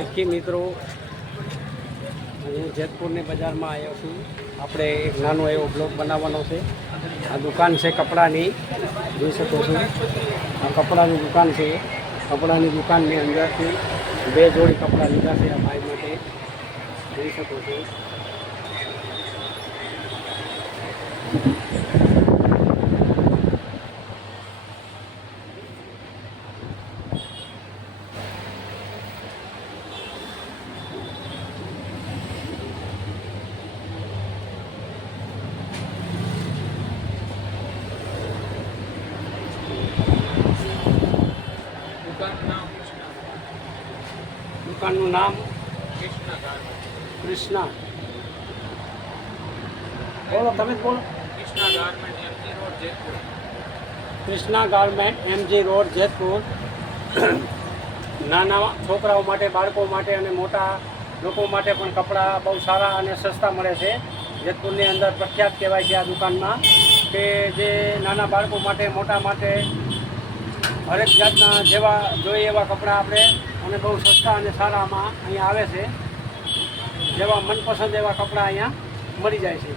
નક્કી મિત્રો, હું જેતપુરની બજારમાં આવ્યો છું. આપણે એક નાનો એવો બ્લોગ બનાવવાનો છે. આ દુકાન છે કપડાની, જોઈ શકો છો. આ કપડાની દુકાન છે. કપડાની દુકાનની અંદરથી 2 જોડી કપડાં લીધા છે આ ભાઈ માટે, જોઈ શકો છો. દુકાનનું નામ કૃષ્ણા. બોલો, તમે જ બોલો. Krishna garment, MG road, Jetpur. નાના છોકરાઓ માટે, બાળકો માટે અને મોટા લોકો માટે પણ કપડાં બહુ સારા અને સસ્તા મળે છે. જેતપુરની અંદર પ્રખ્યાત કહેવાય છે આ દુકાનમાં, કે જે નાના બાળકો માટે, મોટા માટે હરેક જાતના જેવા જોઈએ એવા કપડાં આપણે અને બહુ સસ્તા અને સારામાં અહીંયા આવે છે. જેવા મનપસંદ એવા કપડાં અહીંયા મળી જાય છે.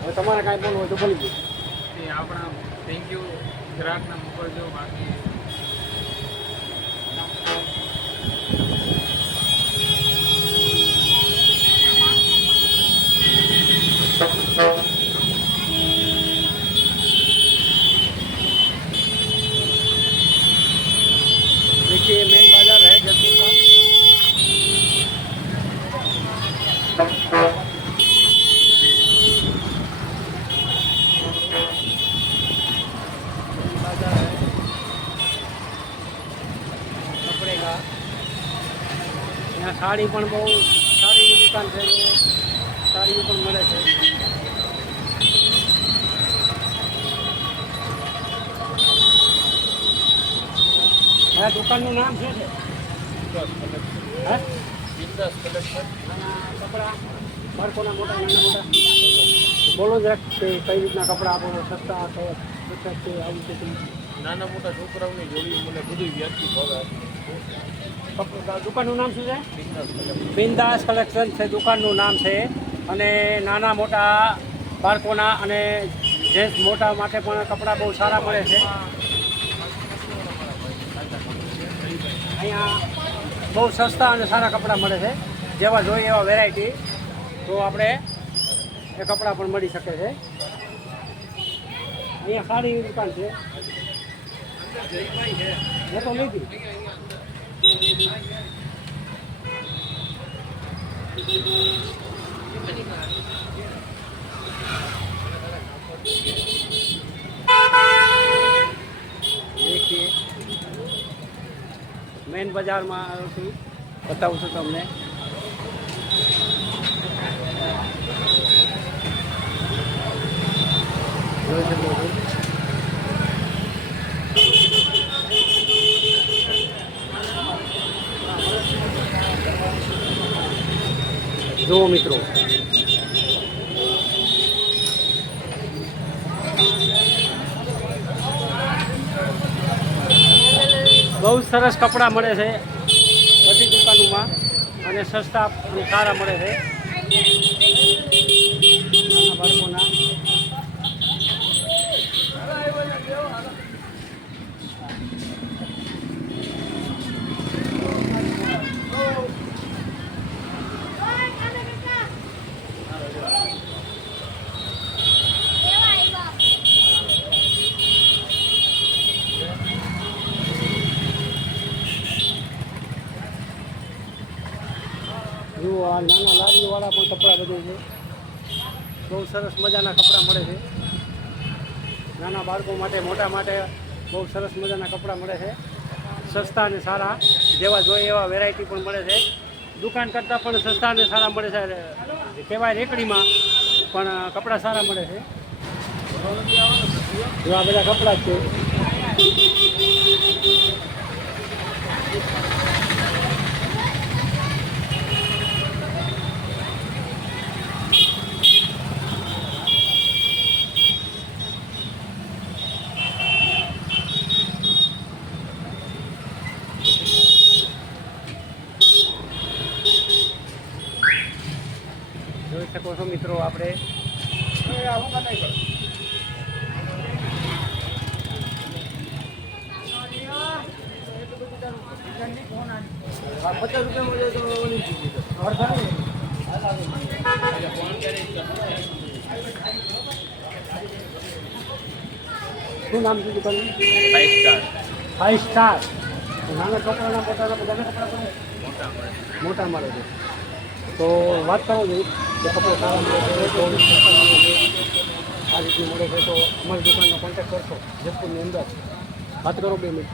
હવે તમારે કાંઈ બોલવું હોય તો બોલી દો. આપણા થેન્ક યુ ગ્રાહકના મોકલજો. બાકી देखिए मेन बाजार है जयपुर का. मेन बाजार है कपड़े का. यहाँ साड़ी पण बहुत साड़ी की दुकान है, साड़ी पण મળે છે. આ દુકાનનું નામ શું છે? હા, બિંદાસ કલેક્શન. કપડાં બાળકોના મોટા, નાના મોટા બોલો જરાક કે કઈ રીતના કપડાં આપો, સસ્તા છે, સસ્તા છે, આવું છે તમે? નાના મોટા છોકરાઓની જોડી મને બધું વ્યાજબી ભાવે. દુકાનનું નામ શું છે? બિંદાસ કલેક્શન. બિંદાસ કલેક્શન છે દુકાનનું નામ છે. અને નાના મોટા બાળકોના અને જેન્ટ્સ મોટા માટે પણ કપડાં બહુ સારા મળે છે. અહીંયા બહુ સસ્તા અને સારા કપડાં મળે છે. જેવા જોઈએ એવા વેરાયટી, તો આપણે એ કપડાં પણ મળી શકે છે. અહીંયા સારી દુકાન છે. મેં તો લીધી. देखिए મેન બજારમાં આવ્યો છું, બતાવું છું તમને. જોઈ શકો છો. જુઓ મિત્રો, બહુ સરસ કપડાં મળે છે બધી દુકાનોમાં અને સસ્તા અને સારા મળે છે નાના બાળકોના. જુઓ, આ નાના લારીવાળા પણ કપડાં બધું છે. બહુ સરસ મજાના કપડાં મળે છે. નાના બાળકો માટે, મોટા માટે બહુ સરસ મજાના કપડાં મળે છે. સસ્તા અને સારા, જેવા જોઈએ એવા વેરાયટી પણ મળે છે. દુકાન કરતાં પણ સસ્તા અને સારા મળે છે. કહેવાય રેકડીમાં પણ કપડાં સારા મળે છે. જો આ બધા કપડાં જ છે. શકો છો મિત્રો આપણે શું નામ છે દુકાનનું? 5 સ્ટાર 5 સ્ટાર. નાના છોકરાના પોતાના બધાના કપડાં પણ મોટા મળે. મોટા મળે છે. તો વાત કરો જોઈએ કે કપડો સારા મળે છે, ચોવીસ મળે છે, આ રીતનું મળે છે. તો અમારી દુકાનનો કોન્ટેક્ટ કરશો જેતપુરની અંદર. વાત કરો 2 મિનિટ.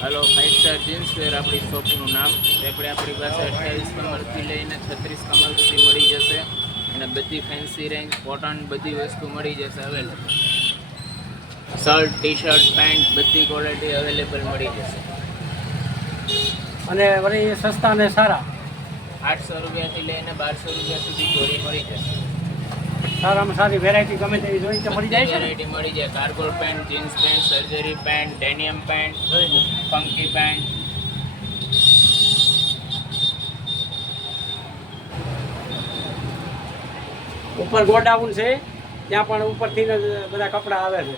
હાલો 5 સ્ટાર જીન્સ વેર આપણી શોપનું નામ. આપણી પાસે 28 કમરથી લઈને 36 કમર સુધી મળી જશે અને બધી ફેન્સી રેન્જ કોટન બધી વસ્તુ મળી જશે available. Shirt T shirt pant બધી ક્વોલિટી અવેલેબલ મળી જશે. અને વળી સસ્તા અને સારા 800 રૂપિયાથી લઈને 1200 રૂપિયા સુધી જોડી મળી જશે. સારામાં સારી વેરાયટી ગમે તેવી જોઈ તો મળી જાય છે ને? વેરાયટી મળી જાય. કાર્ગોલ પેન્ટ જીન્સ પેન્ટ સર્જરી pant denim pant funky pant ઉપર ગોડાઉન છે ત્યાં પણ ઉપરથી જ બધા કપડાં આવે છે,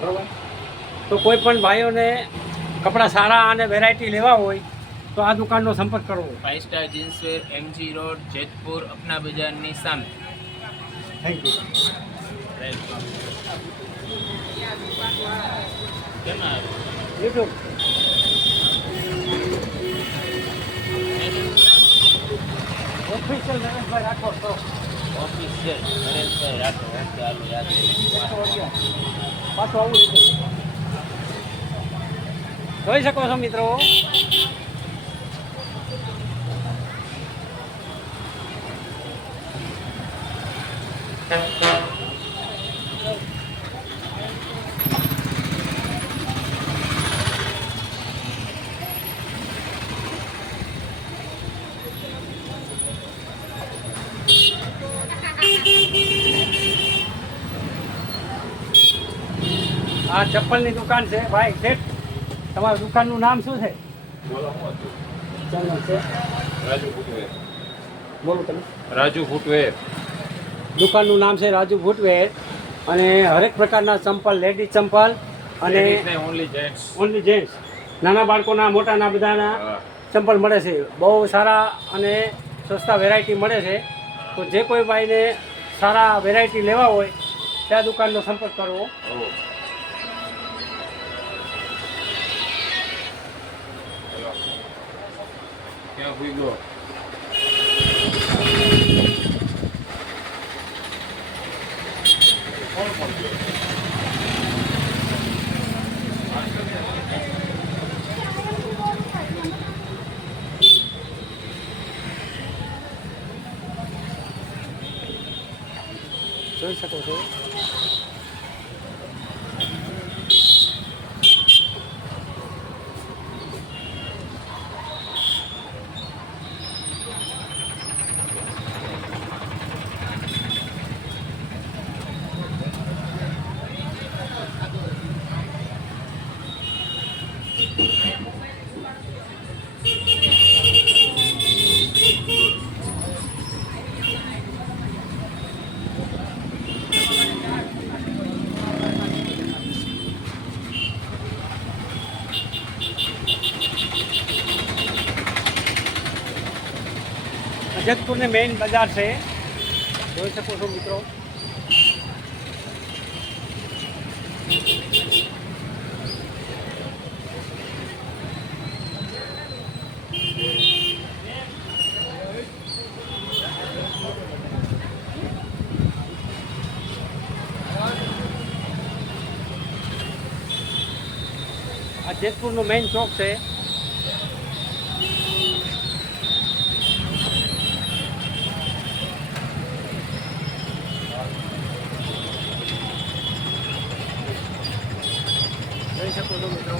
બરોબર. તો કોઈ પણ ભાઈઓને કપડાં સારા અને વેરાયટી લેવા હોય તો આ દુકાનનો સંપર્ક કરવો. 5 સ્ટાર જીન્સ વેર MG રોડ જેતપુર અપના બજારની સામે. Thank you. કેમ આવ્યું? યુટ્યુબ ઓફિશિયલ નરેશભાઈ રાઠોડ કરો. ઓફિશિયલ નરેશભાઈ રાઠોડ. ઓકે હાલો યાદ રહી. પાછું આવું રીતે જોઈ શકો છો મિત્રો. આ ચપ્પલની દુકાન છે ભાઈ. શેઠ, તમારા દુકાનનું નામ શું છે? ચેનલ છે રાજુ ફૂટવેર. બોલો તમે. રાજુ ફૂટવેર. દુકાનનું નામ છે રાજુ ફૂટવેર અને હરેક પ્રકારના ચંપલ, લેડીઝ ચંપલ અને ઓનલી જેન્ટ્સ. ઓનલી જેન્ટ્સ, નાના બાળકોના મોટાના બધાના ચંપલ મળે છે. બહુ સારા અને સસ્તા વેરાયટી મળે છે. તો જે કોઈ ભાઈને સારા વેરાયટી લેવા હોય ત્યાં દુકાનનો સંપર્ક કરવો. ક્યાં ભૂઈ ગયો? જોઈ શકો છો. જેતપુરની મેઇન બજાર છે, જોઈ શકો છો મિત્રો. આ જેતપુરનો મેઇન ચોક છે. જોઈ શકો છો મિત્રો.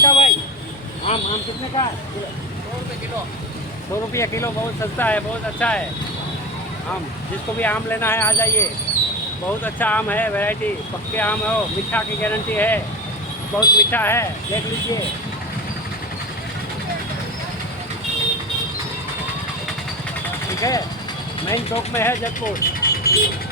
का भाई? आम आम कितने का है? 100 रुपये किलो, बहुत सस्ता है, बहुत अच्छा है आम। जिसको भी आम लेना है आ जाइए, बहुत अच्छा आम है, वैरायटी पक्के आम हो, मीठा की गारंटी है, बहुत मीठा है, देख लीजिए। ठीक है, मेन चौक में है जयपुर।